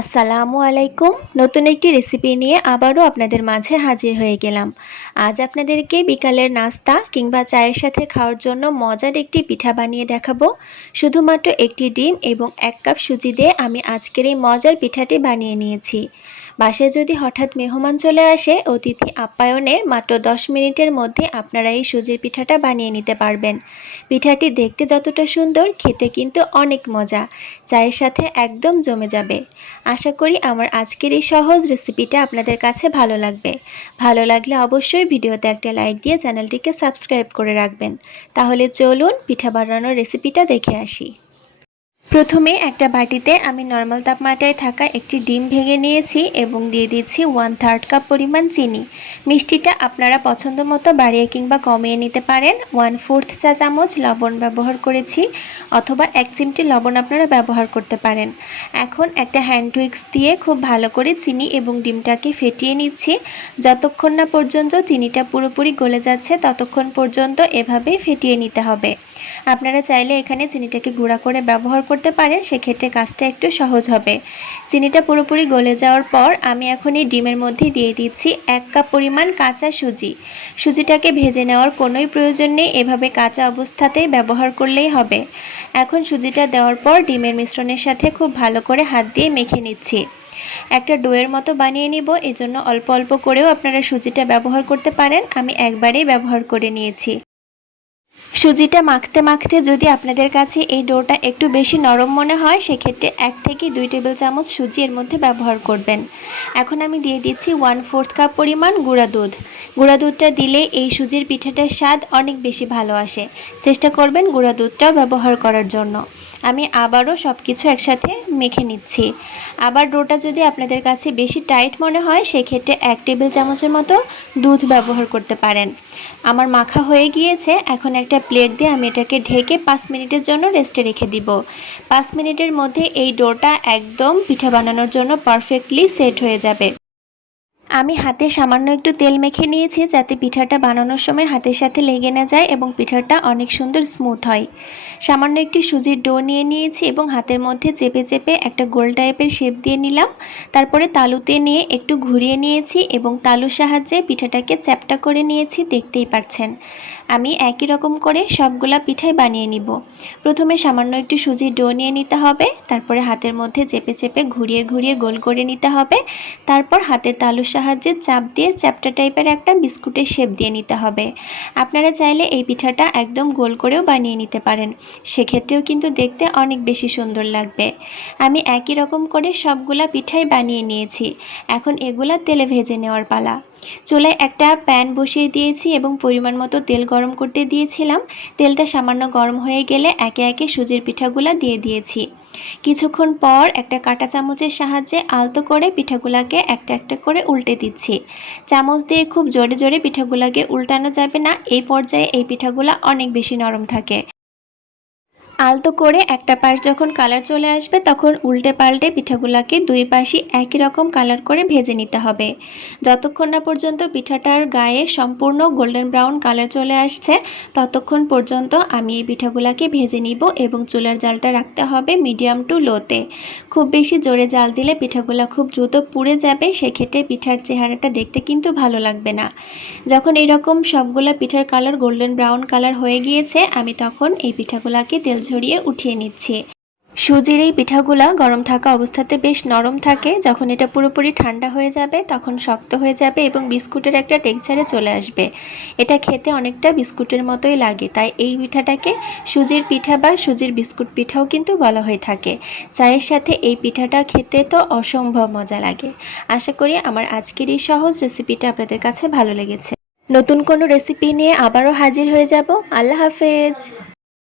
আসসালামু আলাইকুম। নতুন একটি রেসিপি নিয়ে আবারও আপনাদের মাঝে হাজির হয়ে গেলাম। আজ আপনাদেরকে বিকালের নাস্তা কিংবা চায়ের সাথে খাওয়ার জন্য মজার একটি পিঠা বানিয়ে দেখাবো। শুধুমাত্র একটি ডিম এবং এক কাপ সুজি দিয়ে আমি আজকের এই মজার পিঠাটি বানিয়ে নিয়েছি। বাসায় যদি হঠাৎ মেহমান চলে আসে, অতিথি আপ্যায়নে মাত্র দশ মিনিটের মধ্যে আপনারা এই সুজির পিঠাটা বানিয়ে নিতে পারবেন। পিঠাটি দেখতে যতটা সুন্দর, খেতে কিন্তু অনেক মজা। চায়ের সাথে একদম জমে যাবে। আশা করি আমার আজকের এই সহজ রেসিপিটা আপনাদের কাছে ভালো লাগবে। ভালো লাগলে অবশ্যই ভিডিওতে একটা লাইক দিয়ে চ্যানেলটিকে সাবস্ক্রাইব করে রাখবেন। তাহলে চলুন পিঠা বানানোর রেসিপিটা দেখে আসি। প্রথমে একটা বাটিতে আমি নর্মাল তাপমাত্রায় থাকা একটি ডিম ভেঙে নিয়েছি এবং দিয়ে দিচ্ছি ওয়ান থার্ড কাপ পরিমাণ চিনি। মিষ্টিটা আপনারা পছন্দ মতো বাড়িয়ে কিংবা কমিয়ে নিতে পারেন। ওয়ান ফোর্থ চা চামচ লবণ ব্যবহার করেছি অথবা এক চিমটি লবণ আপনারা ব্যবহার করতে পারেন। এখন একটা হ্যান্ড উইক্স দিয়ে খুব ভালো করে চিনি এবং ডিমটাকে ফেটিয়ে নিচ্ছি। যতক্ষণ না পর্যন্ত চিনিটা পুরোপুরি গলে যাচ্ছে, ততক্ষণ পর্যন্ত এভাবে ফেটিয়ে নিতে হবে। আপনারা চাইলে এখানে চিনিটাকে গুঁড়া করে ব্যবহার করতে পারেন, সেক্ষেত্রে কাজটা একটু সহজ হবে। চিনিটা পুরোপুরি গলে যাওয়ার পর আমি এখন এই ডিমের মধ্যে দিয়ে দিচ্ছি এক কাপ পরিমাণ কাঁচা সুজি। সুজিটাকে ভেজে নেওয়ার কোনোই প্রয়োজন নেই, এভাবে কাঁচা অবস্থাতেই ব্যবহার করলেই হবে। এখন সুজিটা দেওয়ার পর ডিমের মিশ্রণের সাথে খুব ভালো করে হাত দিয়ে মেখে নিচ্ছি। একটা ডোয়ের মতো বানিয়ে নিব, এজন্য অল্প অল্প করেও আপনারা সুজিটা ব্যবহার করতে পারেন, আমি একবারেই ব্যবহার করে নিয়েছি। সুজিটা মাখতে মাখতে যদি আপনাদের কাছে এই ডোটা একটু বেশি নরম মনে হয়, সেক্ষেত্রে এক থেকে দুই টেবিল চামচ সুজি এর মধ্যে ব্যবহার করবেন। এখন আমি দিয়ে দিচ্ছি ওয়ান ফোর্থ কাপ পরিমাণ গুঁড়া দুধ। গুঁড়া দুধটা দিলে এই সুজির পিঠাটার স্বাদ অনেক বেশি ভালো আসে। চেষ্টা করবেন গুঁড়া দুধটাও ব্যবহার করার জন্য। আমি আবারও সব কিছু একসাথে মেখে নিচ্ছি। আবার ডোটা যদি আপনাদের কাছে বেশি টাইট মনে হয়, সেক্ষেত্রে এক টেবিল চামচের মতো দুধ ব্যবহার করতে পারেন। আমার মাখা হয়ে গিয়েছে, এখন একটা প্লেট দিয়ে আমি এটাকে ঢেকে পাঁচ মিনিটের জন্য রেস্টে রেখে দিব। পাঁচ মিনিটের মধ্যে এই ডোটা একদম পিঠা বানানোর জন্য পারফেক্টলি সেট হয়ে যাবে। আমি হাতে সামান্য একটু তেল মেখে নিয়েছি যাতে পিঠাটা বানানোর সময় হাতের সাথে লেগে না যায় এবং পিঠাটা অনেক সুন্দর স্মুথ হয়। সামান্য একটি সুজির ডো নিয়ে নিয়েছি এবং হাতের মধ্যে চেপে চেপে একটা গোল টাইপের শেপ দিয়ে নিলাম। তারপরে তালুতে নিয়ে একটু ঘুরিয়ে নিয়েছি এবং তালুর সাহায্যে পিঠাটাকে চ্যাপটা করে নিয়েছি, দেখতেই পাচ্ছেন। আমি একই রকম করে সবগুলা পিঠাই বানিয়ে নিব। প্রথমে সামান্য একটু সুজির ডো নিয়ে নিতে হবে, তারপরে হাতের মধ্যে চেপে চেপে ঘুরিয়ে ঘুরিয়ে গোল করে নিতে হবে। তারপর হাতের তালুর সাহায্যে চাপ দিয়ে চ্যাপটা টাইপের একটা বিস্কুটের শেপ দিয়ে নিতে হবে। আপনারা চাইলে এই পিঠাটা একদম গোল করেও বানিয়ে নিতে পারেন। সেক্ষেত্রেও কিন্তু দেখতে অনেক বেশি সুন্দর লাগবে। আমি একই রকম করে সবগুলা পিঠাই বানিয়ে নিয়েছি। এখন এগুলা তেলে ভেজে নেওয়ার পালা। চুলায় একটা প্যান বসিয়ে দিয়েছি এবং পরিমাণ মতো তেল গরম করতে দিয়েছিলাম। তেলটা সামান্য গরম হয়ে গেলে একে একে সুজির পিঠাগুলা দিয়ে দিয়েছি। কিছুক্ষণ পর একটা কাটা চামচের সাহায্যে আলতো করে পিঠাগুলাকে একটা একটা করে উল্টে দিচ্ছি। চামচ দিয়ে খুব জোরে জোরে পিঠাগুলাকে উল্টানো যাবে না, এই পর্যায়ে এই পিঠাগুলা অনেক বেশি নরম থাকে। আলতো করে একটা পাশ যখন কালার চলে আসবে, তখন উল্টে পাল্টে পিঠাগুলাকে দুই পাশই একই রকম কালার করে ভেজে নিতে হবে। যতক্ষণ না পর্যন্ত পিঠাটার গায়ে সম্পূর্ণ গোল্ডেন ব্রাউন কালার চলে আসছে, ততক্ষণ পর্যন্ত আমি এই পিঠাগুলাকে ভেজে নিব এবং চুলার জালটা রাখতে হবে মিডিয়াম টু লোতে। খুব বেশি জোরে জাল দিলে পিঠাগুলা খুব দ্রুত পুড়ে যাবে, সেক্ষেত্রে পিঠার চেহারাটা দেখতে কিন্তু ভালো লাগবে না। যখন এরকম সবগুলা পিঠার কালার গোল্ডেন ব্রাউন কালার হয়ে গিয়েছে, আমি তখন এই পিঠাগুলাকে তেল ঝরিয়ে উঠিয়ে নিচ্ছি। সুজির এই পিঠাগুলা গরম থাকা অবস্থাতে বেশ নরম থাকে। যখন এটা পুরোপুরি ঠান্ডা হয়ে যাবে, তখন শক্ত হয়ে যাবে এবং বিস্কুটের একটা টেক্সচারে চলে আসবে। এটা খেতে অনেকটা বিস্কুটের মতোই লাগে, তাই এই পিঠাটাকে সুজির পিঠা বা সুজির বিস্কুট পিঠাও কিন্তু বলা হয়ে থাকে। চায়ের সাথে এই পিঠাটা খেতে তো অসম্ভব মজা লাগে। আশা করি আমার আজকের এই সহজ রেসিপিটা আপনাদের কাছে ভালো লেগেছে। নতুন কোনো রেসিপি নিয়ে আবারও হাজির হয়ে যাব। আল্লাহ হাফেজ।